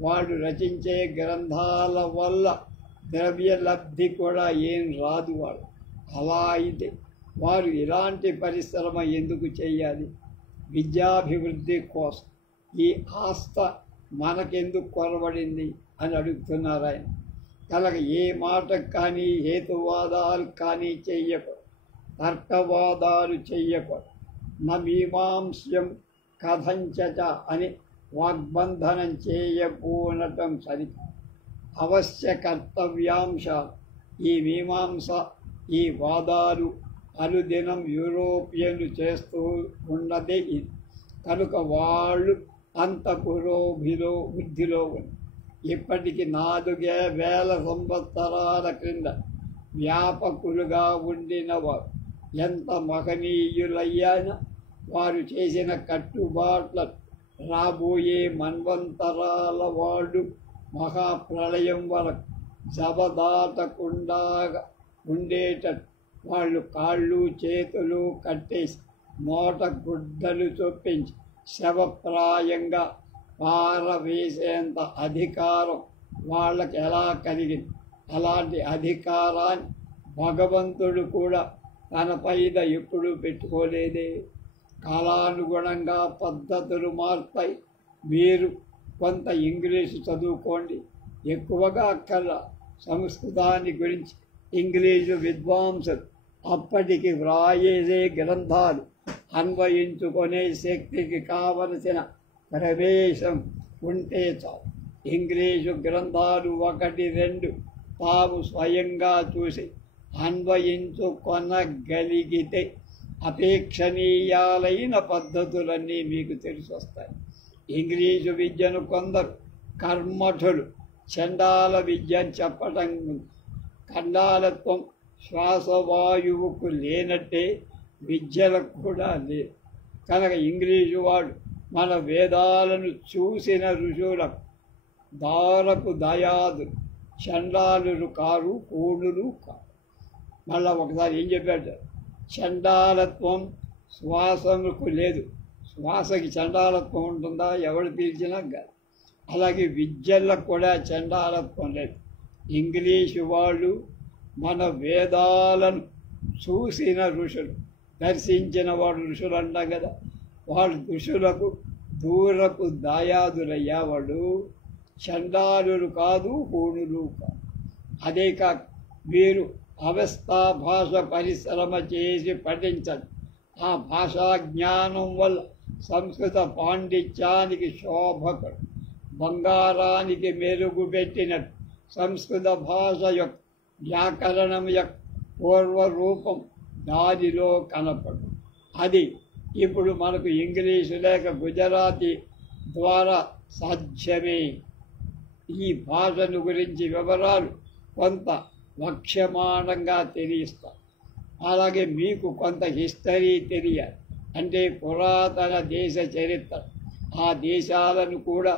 వాడు రచించే గ్రంథాల వల్ల ద్రవ్య లబ్ధి కూడా ఏం రాదు. వాడు అలా అయితే వారు ఇలాంటి పరిశ్రమ ఎందుకు చేయాలి? విద్యాభివృద్ధి కోసం ఈ ఆస్థ మనకెందుకు కొరబడింది అని అడుగుతున్నారు ఆయన. కనుక ఏ మాటకు కానీ హేతువాదాలు కానీ చెయ్యకూడదు, తర్కవాదాలు చెయ్యకూడదు. మీమాంస్యం కథంచ అని వాగ్బంధనం చేయబోనటం సరికాదు. అవశ్య కర్తవ్యాంశాలు ఈ మీమాంస, ఈ వాదాలు అనుదినం యూరోపియన్లు చేస్తూ ఉన్నదే ఇది. కనుక వాళ్ళు అంత బుద్ధిలో ఉంది. ఇప్పటికి 4,000 సంవత్సరాల క్రింద వ్యాపకులుగా ఉండిన వారు ఎంత మహనీయులయ్యాన వారు చేసిన కట్టుబాట్లను రాబోయే మన్వంతరాల వాళ్ళు మహాప్రళయం వరకు జబదాటకుండా ఉండేటట్టు వాళ్ళు కాళ్ళు చేతులు కట్టేసి నోట గుడ్డలు చొప్పించి శవప్రాయంగా పారవేసేంత అధికారం వాళ్ళకి ఎలా కలిగింది? అలాంటి అధికారాన్ని భగవంతుడు కూడా తన పైన ఎప్పుడూ పెట్టుకోలేదే. కాలానుగుణంగా పద్ధతులు మారుతాయి. మీరు కొంత ఇంగ్లీషు చదువుకోండి, ఎక్కువగా అక్కర్లా. సంస్కృతాన్ని గురించి ఇంగ్లీషు విద్వాంసులు అప్పటికి వ్రాయేసే గ్రంథాలు అన్వయించుకునే శక్తికి కావలసిన ప్రవేశం ఉంటే చాలు. ఇంగ్లీషు గ్రంథాలు 1-2 తాము స్వయంగా చూసి అన్వయించుకొనగలిగితే అపేక్షణీయాలైన పద్ధతులన్నీ మీకు తెలిసి వస్తాయి. ఇంగ్లీషు విద్యను కొందరు కర్మఠులు చండాల విద్య అని చెప్పటం. ఖండాలత్వం శ్వాసవాయువుకు లేనట్టే విద్యలకు కూడా లేదు. కనుక ఇంగ్లీషు వాడు మన వేదాలను చూసిన ఋషులకు దారపు దయాదులు, చండాలులు కారు, కూడులు కారు. మళ్ళా ఒకసారి ఏం చెప్పాడు? చండాలత్వం శ్వాసముకు లేదు. శ్వాసకి చండాలత్వం ఉంటుందా? ఎవడు పీల్చినా కాదు. అలాగే విద్యలకు కూడా చండాలత్వం లేదు. ఇంగ్లీషు వాళ్ళు మన వేదాలను చూసిన ఋషులు, దర్శించిన వాడు ఋషులు అంటాం కదా, వాళ్ళు ఋషులకు దూరపు దాయాదులయ్యా. వాళ్ళు చండాలులు కాదు, కూణులు కాదు. అదే కాక మీరు అవస్థా భాష పరిశ్రమ చేసి పఠించండి. ఆ భాషా జ్ఞానం వల్ల సంస్కృత పాండిత్యానికి శోభకడు, బంగారానికి మెరుగు పెట్టినట్టు సంస్కృత భాష యొక్క వ్యాకరణం యొక్క పూర్వరూపం దానిలో కనపడు. అది ఇప్పుడు మనకు ఇంగ్లీషు లేక గుజరాతీ ద్వారా సాధ్యమే. ఈ భాషను గురించి వివరాలు కొంత వక్ష్యమానంగా తెలియస్తాం. అలాగే మీకు కొంత హిస్టరీ తెలియాలి, అంటే పురాతన దేశ చరిత్ర, ఆ దేశాలను కూడా,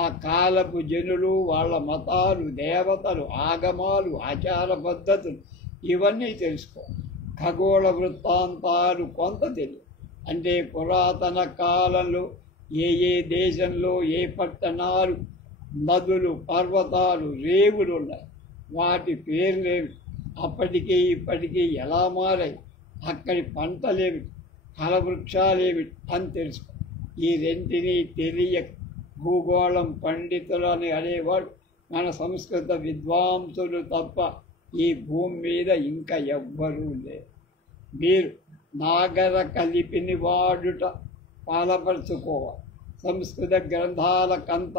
ఆ కాలపు జనులు, వాళ్ళ మతాలు, దేవతలు, ఆగమాలు, ఆచార పద్ధతులు ఇవన్నీ తెలుసుకో. ఖగోళ వృత్తాంతాలు కొంత తెలియదు, అంటే పురాతన కాలంలో ఏ ఏ దేశంలో ఏ పట్టణాలు, నదులు, పర్వతాలు, రేవులు ఉన్నాయి, వాటి పేర్లేమి, అప్పటికీ ఇప్పటికీ ఎలా మారాయి, అక్కడి పంటలేమిటి, ఫలవృక్షాలేమిటి అని తెలుసుకో. ఈ రెంటినీ తెలియక భూగోళం పండితులు అని అనేవాడు మన సంస్కృత విద్వాంసులు తప్ప ఈ భూమి మీద ఇంకా ఎవ్వరూ లేరు. మీరు నాగర కలిపిని వాడుట పాలపరుచుకోవాలి. సంస్కృత గ్రంథాలకంత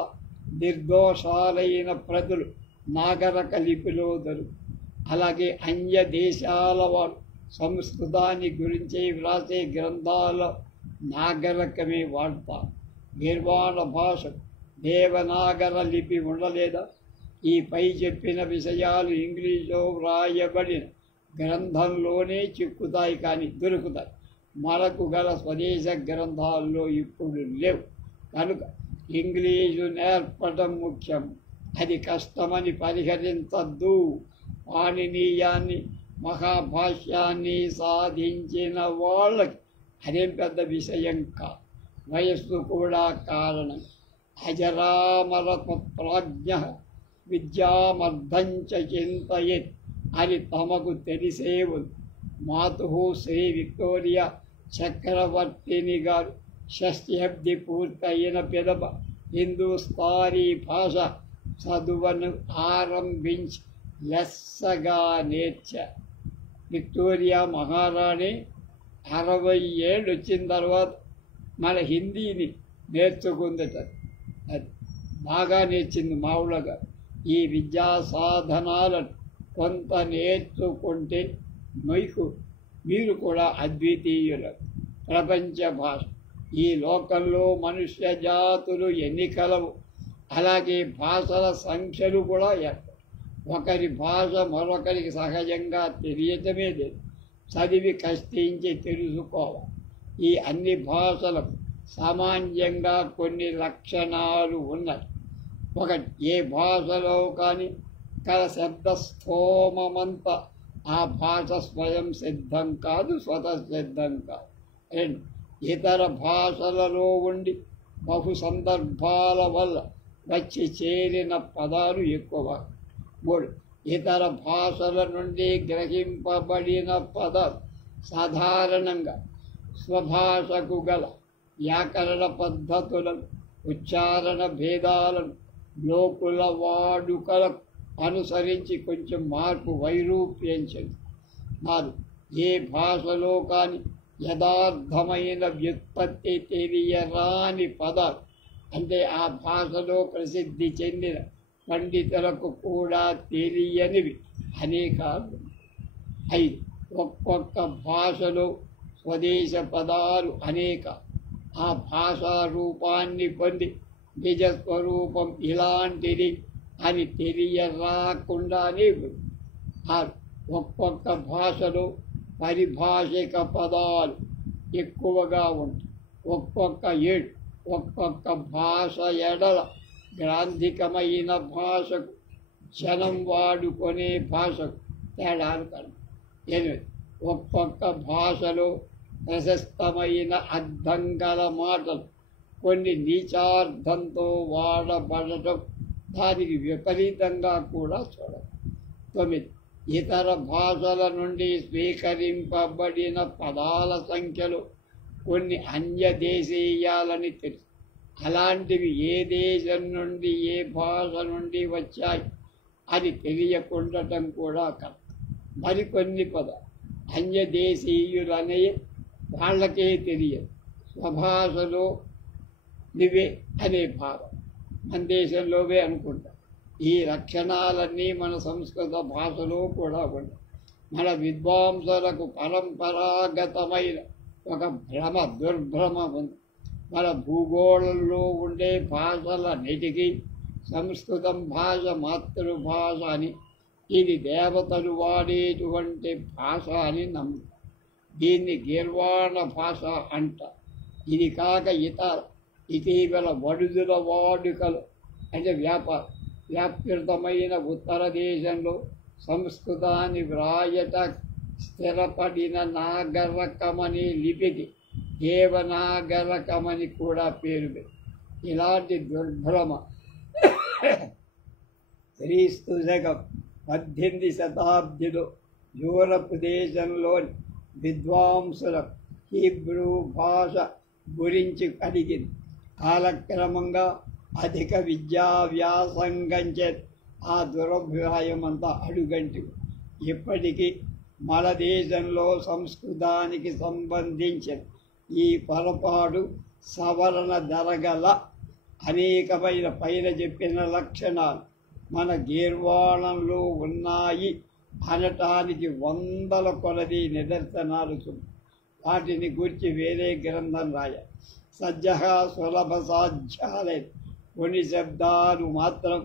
నిర్దోషాలైన ప్రతులు నాగర కలిపిలో దొరుకు. అలాగే అన్య దేశాల వారు సంస్కృతాన్ని గురించి వ్రాసే గ్రంథాల నాగరికమే వాడతారు. నిర్వాణ భాష దేవనాగర లిపి ఉండలేదా? ఈ పై చెప్పిన విషయాలు ఇంగ్లీషులో వ్రాయబడిన గ్రంథంలోనే చిక్కుతాయి, కానీ దొరుకుతాయి. మనకు గల స్వదేశ గ్రంథాల్లో ఇప్పుడు లేవు. కనుక ఇంగ్లీషు నేర్పటం ముఖ్యం. అది కష్టమని పరిహరించద్దు. పాణినీయాన్ని, మహాభాష్యాన్ని సాధించిన వాళ్ళకి అదేం పెద్ద విషయం కాదు. వయస్సు కూడా కారణం. అజరామరత్వప్రాజ్ఞ విద్యామర్థంచ చింతయేత్ అని తమకు తెలిసే ఉంది. మాతు శ్రీ విక్టోరియా చక్రవర్తిని గారు షష్ఠ్యబ్ది పూర్తయిన పిదప హిందూస్థానీ భాష చదువును ఆరంభించి లెస్సగా నేర్చారు. విక్టోరియా మహారాణి 60 ఏళ్ళు వచ్చిన తర్వాత మన హిందీని నేర్చుకుందట. అది బాగా నేర్చింది మామూలుగా. ఈ విద్యా సాధనాలను కొంత నేర్చుకుంటే మీరు కూడా అద్వితీయులు. ప్రపంచ భాష. ఈ లోకంలో మనుష్య జాతులు ఎన్ని కలవు, అలాగే భాషల సంఖ్యలు కూడా ఎక్కువ. ఒకరి భాష మరొకరికి సహజంగా తెలియటమే లేదు, చదివి కష్టించి తెలుసుకోవాలి. ఈ అన్ని భాషలకు సామాన్యంగా కొన్ని లక్షణాలు ఉన్నాయి. ఒకటి, ఏ భాషలో కానీ కల శబ్దస్థోమమంతా ఆ భాష స్వయం సిద్ధం కాదు, స్వతసిద్ధం కాదు. రెండు, ఇతర భాషలలో ఉండి బహు సందర్భాల వల్ల వచ్చి చేరిన పదాలు ఎక్కువ. మూడు, ఇతర భాషల నుండి గ్రహింపబడిన పదాలు సాధారణంగా స్వభాషకు గల వ్యాకరణ పద్ధతులను, ఉచ్చారణ భేదాలను, లోకుల వాడుకలకు అనుసరించి కొంచెం మార్పు వైరూప్యం చెంది. నాలుగు, ఏ భాషలో కానీ యథార్థమైన వ్యుత్పత్తి తెలియరాని పదాలు, అంటే ఆ భాషలో ప్రసిద్ధి చెందిన పండితులకు కూడా తెలియనివి అనేకాలు. ఐదు, ఒక్కొక్క భాషలో స్వదేశ పదాలు అనేక, ఆ భాషా రూపాన్ని పొంది నిజస్వరూపం ఇలాంటిది అని తెలియరాకుండానే ఉంది. ఆరు, ఒక్కొక్క భాషలో పరిభాషిక పదాలు ఎక్కువగా ఉంటాయి. ఒక్కొక్క భాష ఎడల గ్రాంధికమైన భాషకు, జనం వాడుకునే భాషకు తేడాలు కలవు. 8, ఒక్కొక్క భాషలో ప్రశస్తమైన అర్థం గల మాటలు కొన్ని నీచార్థంతో వాడబడటం, దానికి విపరీతంగా కూడా చూడదు. 9, ఇతర భాషల నుండి స్వీకరింపబడిన పదాల సంఖ్యలో కొన్ని అన్యదేశీయాలని తెలుసు. అలాంటివి ఏ దేశం నుండి ఏ భాష నుండి వచ్చాయి అని తెలియకుండటం కూడా కలదు. మరికొన్ని పదాలు అన్యదేశీయులనే వాళ్ళకే తెలియదు. స్వభాషలో నివే అనే భావం మన దేశంలోవే అనుకుంటాం. ఈ లక్షణాలన్నీ మన సంస్కృత భాషలో కూడా ఉన్నాయి. మన విద్వాంసులకు పరంపరాగతమైన ఒక దుర్భ్రమ ఉంది. మన భూగోళంలో ఉండే భాషలన్నిటికీ సంస్కృతం భాష మాతృభాష అని, ఇది దేవతలు వాడేటువంటి భాష అని నమ్ము. దీన్ని గీర్వాణ భాష అంట. ఇది కాక ఇటీవల వడుదుల వాడుకలు అంటే వ్యాప్తితమైన ఉత్తర దేశంలో సంస్కృతాన్ని వ్రాయట స్థిరపడిన నాగరకమని లిపికి దేవనాగరకమని కూడా పేరు. ఇలాంటి దుర్భ్రమ క్రీస్తు శకం 18వ శతాబ్దిలో యూరప్ దేశంలోని విద్వాంసుల హీబ్రూ భాష గురించి కలిగింది. కాలక్రమంగా అధిక విద్యా వ్యాసంగంచే ఆ దురభిప్రాయం అంతా అడుగంటి. ఇప్పటికీ మన దేశంలో సంస్కృతానికి సంబంధించిన ఈ పొరపాటు సవరణ జరగల. అనేకమైన పైన చెప్పిన లక్షణాలు మన గీర్వాణంలో ఉన్నాయి అనటానికి వందల కొలది నిదర్శనాలు చూడు. వాటిని గురించి వేరే గ్రంథం రాయ సులభ సాధ్యాలే. కొన్ని శబ్దాలు మాత్రం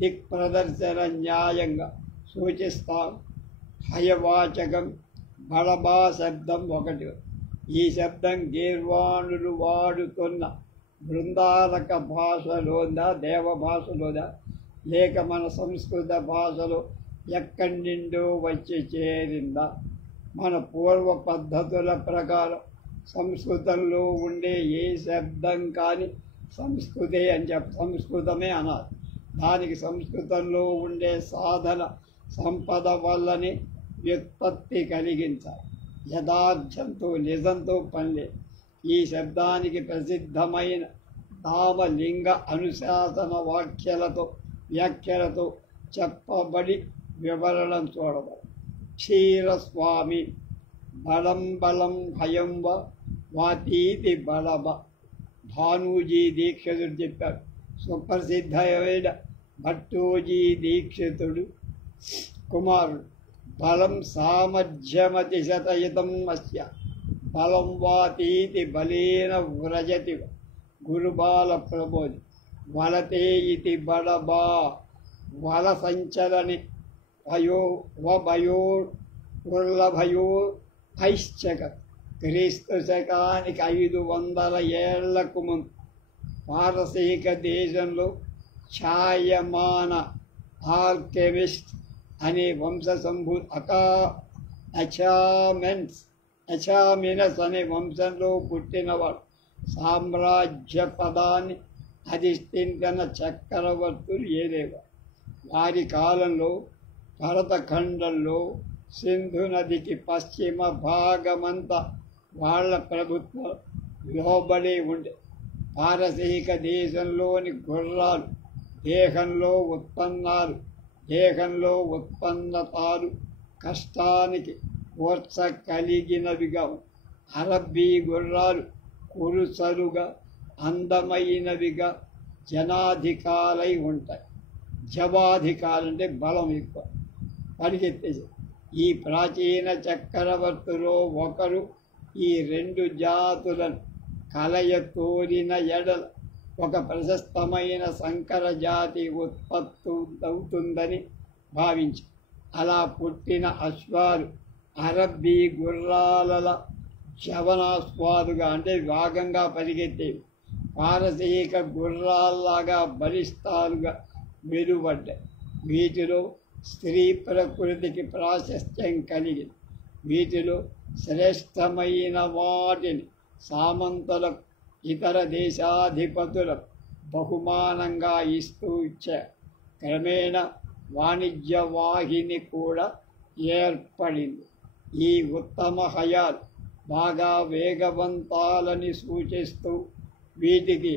దిక్ప్రదర్శన న్యాయంగా సూచిస్తాం. హయవాచకం బడబా శబ్దం ఒకటి. ఈ శబ్దం గీర్వాణులు వాడుతున్న బృందారక భాషలోదా దేవభాషలోదా లేక మన సంస్కృత భాషలో ఎక్కడి నుండో వచ్చి చేరిందా? మన పూర్వ పద్ధతుల ప్రకారం సంస్కృతంలో ఉండే ఏ శబ్దం కానీ సంస్కృతమే అనాలి. దానికి సంస్కృతంలో ఉండే సాధన సంపద వల్లనే వ్యుత్పత్తి కలిగించాలి. యథార్థంతో నిజంతో పనిలేదు. ఈ శబ్దానికి ప్రసిద్ధమైన నామలింగ అనుశాసన వ్యాఖ్యలతో చెప్పబడి వివరణం చూడబడు. క్షీరస్వామి బలం బలం భయం వాతీతి బలబ. భానూజీ దీక్షితుడు చెప్పాడు. సుప్రసిద్ధమైన భట్టోజీ దీక్షితుడు కుమారుడు. బలం సామర్థ్యమతి శతయుతం అస్య బలం వాతీతి బలేన వ్రజతి గురుబాల ప్రబోధి వలతే ఇతి బడబా వల సంచలని భయో ఐశ్చక. క్రీస్తు శకానికి 500 ఏళ్లకు ముందు పారసీక దేశంలో ఛాయమాన ఆల్కెమిస్ట్ అనే అచామినస్ అనే వంశంలో పుట్టినవాడు. సామ్రాజ్య పదాన్ని అధిష్ఠించిన చక్రవర్తులు ఏలేవారు. వారి కాలంలో భరతఖండంలో సింధు నదికి పశ్చిమ భాగమంతా వాళ్ళ ప్రభుత్వం లోబడి ఉండే. పారసీక దేశంలోని గుర్రాలు దేహంలో ఉత్పన్నతాలు కష్టానికి ఓర్చ కలిగినవిగా, అరబ్బీ గుర్రాలు కురుసలుగా అందమైనవిగా జనాధికాలై ఉంటాయి. జవాధికాలు అంటే బలం ఎక్కువ, పరిగెత్తేసి. ఈ ప్రాచీన చక్రవర్తులో ఒకరు ఈ 2 జాతులను కలయతోరిన ఎడల ఒక ప్రశస్తమైన సంకర జాతి ఉత్పత్తవుతుందని భావించి అలా పుట్టిన అశ్వాలు అరబ్బీ గుర్రాల శవనాస్వాదుగా అంటే వేగంగా పరిగెత్తేవి. పారసీక గుర్రాల్లాగా బలిష్టాలుగా వెలువడ్డాయి. వీటిలో స్త్రీ ప్రకృతికి ప్రాశస్త్యం కలిగింది. వీటిలో శ్రేష్టమైన వాటిని సామంతులకు ఇతర దేశాధిపతులకు బహుమానంగా ఇస్తూ ఇచ్చారు. క్రమేణా వాణిజ్య వాహిని కూడా ఏర్పడింది. ఈ ఉత్తమ హయాలు బాగా వేగవంతాలని సూచిస్తూ వీటికి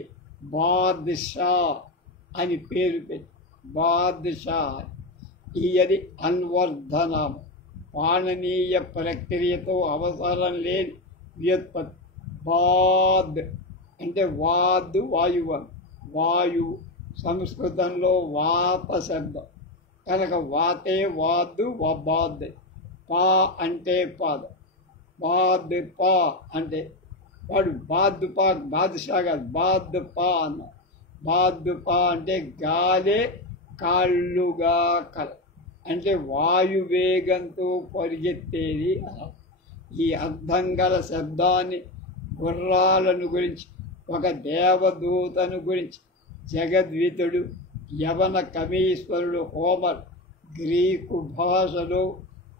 బాద్షా అని పేరు పెట్టి బాద్షా ఈయది అన్వర్ధనామం. పాణనీయ ప్రక్రియతో అవసరం లేని వ్యుత్పత్తి. బాద్ అంటే వాద్ వాయువు సంస్కృతంలో వాత శబ్దం కనుక వాతే వాద్దు వబాద్. పా అంటే పాదం, బాద్ పా అంటే వాడు బాద్దుపా బాదుషా కాదు, బాద్దుపా అన్న. బాద్దుపా అంటే గాలే కాళ్ళుగా కల అంటే వాయువేగంతో పరిగెత్తేది. ఈ అర్థం గల శబ్దాన్ని గుర్రాలను గురించి, ఒక దేవదూతను గురించి జగద్వితుడు యవన కవీశ్వరుడు హోమర్ గ్రీకు భాషలో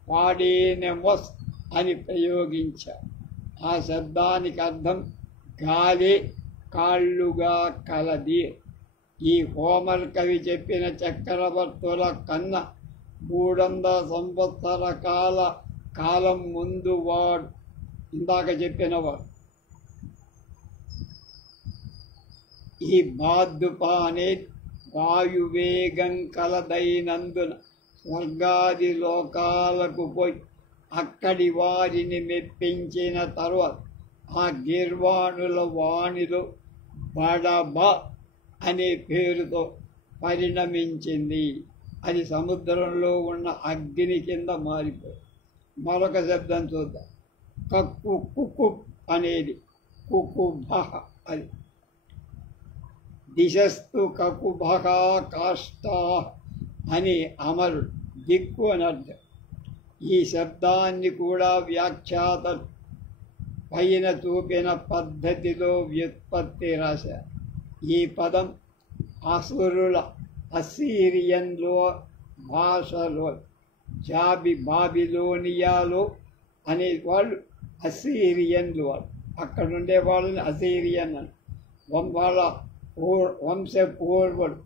పాడేనెమస్ అని ప్రయోగించారు. ఆ శబ్దానికి అర్థం గాలి కాళ్ళుగా కలది. ఈ హోమర్ కవి చెప్పిన చక్రవర్తుల కన్నా 300 సంవత్సర కాలం ముందు వాడు, ఇందాక చెప్పినవాడు. ఈ బాద్దుపా అనేది వాయువేగం కలదైనందున స్వర్గాది లోకాలకు పోయి అక్కడి వారిని మెప్పించిన తర్వాత ఆ గిర్వాణుల వాణిలో బడబ అనే పేరుతో పరిణమించింది. అది సముద్రంలో ఉన్న అగ్ని కింద మారిపోయింది. మరొక శబ్దం చూద్దాం. కక్కు కుక్కు అనేది కుకుభ, అది దిశస్తు కకుభ కాష్టా అని అమరుడు, దిక్కు అని అర్థం. ఈ శబ్దాన్ని కూడా వ్యాఖ్యాతలు పైన చూపిన పద్ధతిలో వ్యుత్పత్తి రాశారు. ఈ పదం అసురుల అసీరియన్లో భాషలో బాబిలోనియాలో అనే వాళ్ళు అసీరియన్లు, వాళ్ళు అక్కడ ఉండే వాళ్ళని అసీరియన్ అని. వాళ్ళ వంశపూర్వుడు.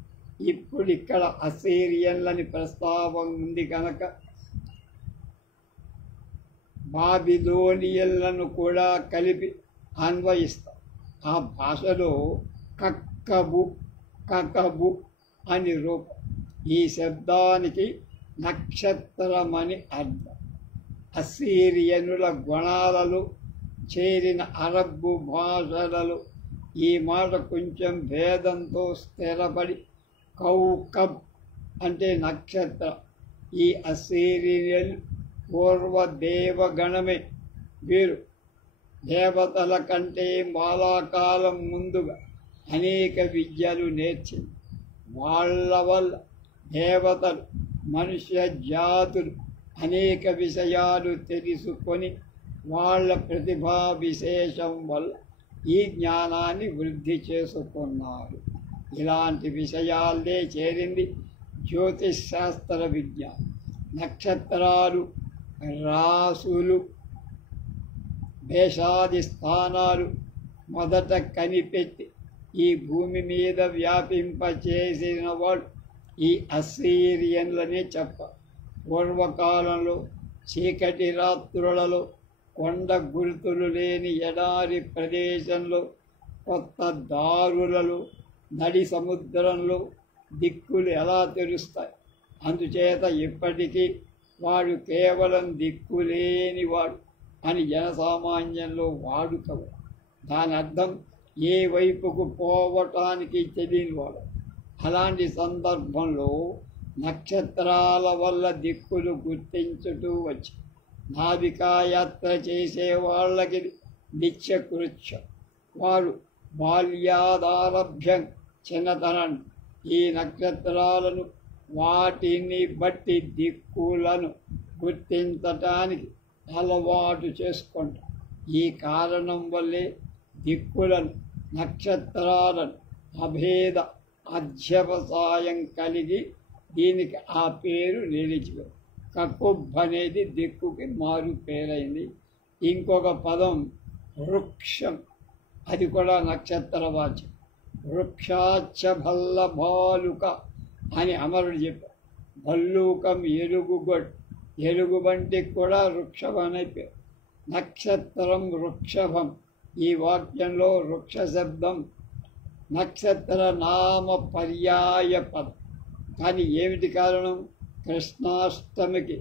ఇప్పుడు ఇక్కడ అసీరియన్లని ప్రస్తావం ఉంది కనుక బాబిలోనియన్లను కూడా కలిపి అన్వయిస్తాం. ఆ భాషలో కకబు అని రూపం. ఈ శబ్దానికి నక్షత్రమని అర్థం. అసీరియనుల గుణాలలో చేరిన అరబ్బు భాషలలో ఈ మాట కొంచెం భేదంతో స్థిరపడి కౌకబ్ అంటే నక్షత్రం. ఈ అసీరియన్ పూర్వ దేవగణమే. వీరు దేవతల కంటే మాలాకాలం ముందుగా అనేక విద్యలు నేర్చింది. వాళ్ళ వల్ల దేవతలు, మనుష్య జాతులు అనేక విషయాలు తెలుసుకొని వాళ్ళ ప్రతిభా విశేషం వల్ల ఈ జ్ఞానాన్ని వృద్ధి చేసుకున్నారు. ఇలాంటి విషయాలే చేరింది జ్యోతిష్ శాస్త్ర విజ్ఞానం. నక్షత్రాలు, రాసులు, దేశాది స్థానాలు మొదట కనిపెట్టి ఈ భూమి మీద వ్యాపింపచేసిన వాడు ఈ అసీరియన్లనే చెప్పారు. పూర్వకాలంలో చీకటి రాత్రులలో కొండ గుర్తులు లేని ఎడారి ప్రదేశంలో, కొత్త దారులలో, నడి సముద్రంలో దిక్కులు ఎలా తెలుస్తాయి? అందుచేత ఇప్పటికీ వాడు కేవలం దిక్కులేనివాడు అని జనసామాన్యంలో వాడుకవు. దాని అర్థం ఏ వైపుకు పోవటానికి తెలియనివాడు. అలాంటి సందర్భంలో నక్షత్రాల వల్ల దిక్కులు గుర్తించుతూ వచ్చి నావికాయాత్ర చేసే వాళ్ళకి నిత్యకృత్యం. వారు బాల్యాదారభ్యం చిన్నతనం ఈ నక్షత్రాలను, వాటిని బట్టి దిక్కులను గుర్తించటానికి అలవాటు చేసుకుంటాం. ఈ కారణం వల్లే దిక్కులను, నక్షత్రాలను అభేద అధ్యవసాయం కలిగి దీనికి ఆ పేరు నిలిచిపోయింది. కకుబ్ అనేది దిక్కుకి మారు పేరైంది. ఇంకొక పదం వృక్షం, అది కూడా నక్షత్రవాచ్యం. వృక్షాచ్చ భల్లభాలుక అని అమరుడు చెప్పారు. భల్లూకం ఎలుగుబంటికి కూడా వృక్షం అనే పేరు. నక్షత్రం వృక్షభం. ఈ వాక్యంలో వృక్ష శబ్దం నక్షత్ర నామ పర్యాయ పదం. కానీ ఏమిటి కారణం? కృష్ణాష్టమికి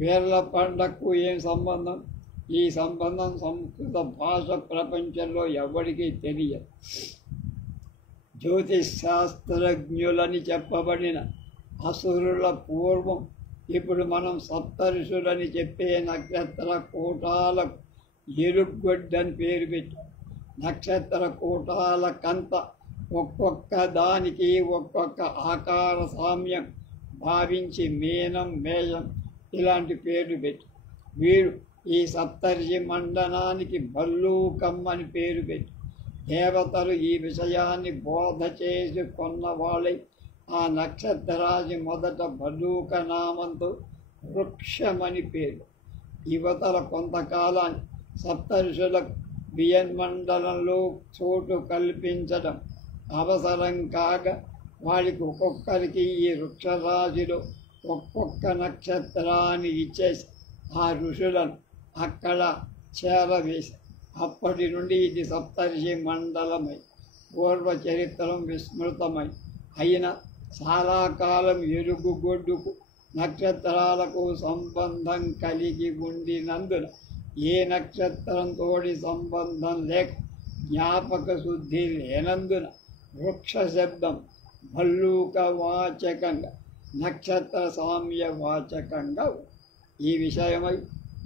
వేర్ల పండగకు ఏం సంబంధం? ఈ సంబంధం సంస్కృత భాష ప్రపంచంలో ఎవరికీ తెలియదు. జ్యోతిష్ శాస్త్రజ్ఞులని చెప్పబడిన అసురుల పూర్వం ఇప్పుడు మనం సప్తఋషులని చెప్పే నక్షత్ర కూటాలకు ఎరుగొడ్డని పేరు పెట్టాం. నక్షత్ర కూటాలకంత ఒక్కొక్క దానికి ఒక్కొక్క ఆకార సామ్యం భావించి మీనం, మేషం ఇలాంటి పేర్లు పెట్టి వీరు ఈ సప్తర్షి మండనానికి భల్లూకం అని పేరు పెట్టి దేవతలు ఈ విషయాన్ని బోధ చేసుకున్న వాళ్ళై ఆ నక్షత్రరాశి మొదట భల్లూక నామంతో వృక్షమని పేరు. యువతల కొంతకాలాన్ని సప్తర్షుల బియన్మండలంలో చోటు కల్పించడం అవసరం కాగా వాడికి ఒక్కొక్కరికి ఈ వృక్షరాశిలో ఒక్కొక్క నక్షత్రాన్ని ఇచ్చేసి ఆ ఋషులను అక్కడ చేరవేసి అప్పటి నుండి ఇది సప్తర్షి మండలమై పూర్వ చరిత్రం విస్మృతమై అయిన చాలా కాలం ఎరుగుగొడ్డుకు నక్షత్రాలకు సంబంధం కలిగి ఉండినందున ఏ నక్షత్రంతో సంబంధం లేక జ్ఞాపక శుద్ధి లేనందున వృక్ష శబ్దం భల్లూక వాచకంగా నక్షత్ర సామ్య వాచకంగా. ఈ విషయమై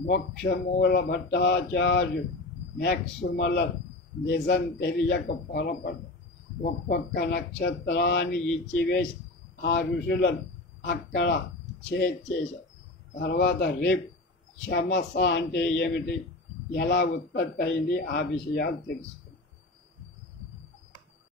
మోక్షమూల భట్టాచార్యుడు మేక్సుమలర్ నిజం తెలియక పొరపడ్డ ఒక్కొక్క నక్షత్రాన్ని ఇచ్చివేసి ఆ ఋషులను అక్కడ చేర్చేశారు. తర్వాత రేపు శమస అంటే ఏమిటి, ఎలా ఉత్పత్తి అయింది, ఆ విషయాలు తెలుసుకో.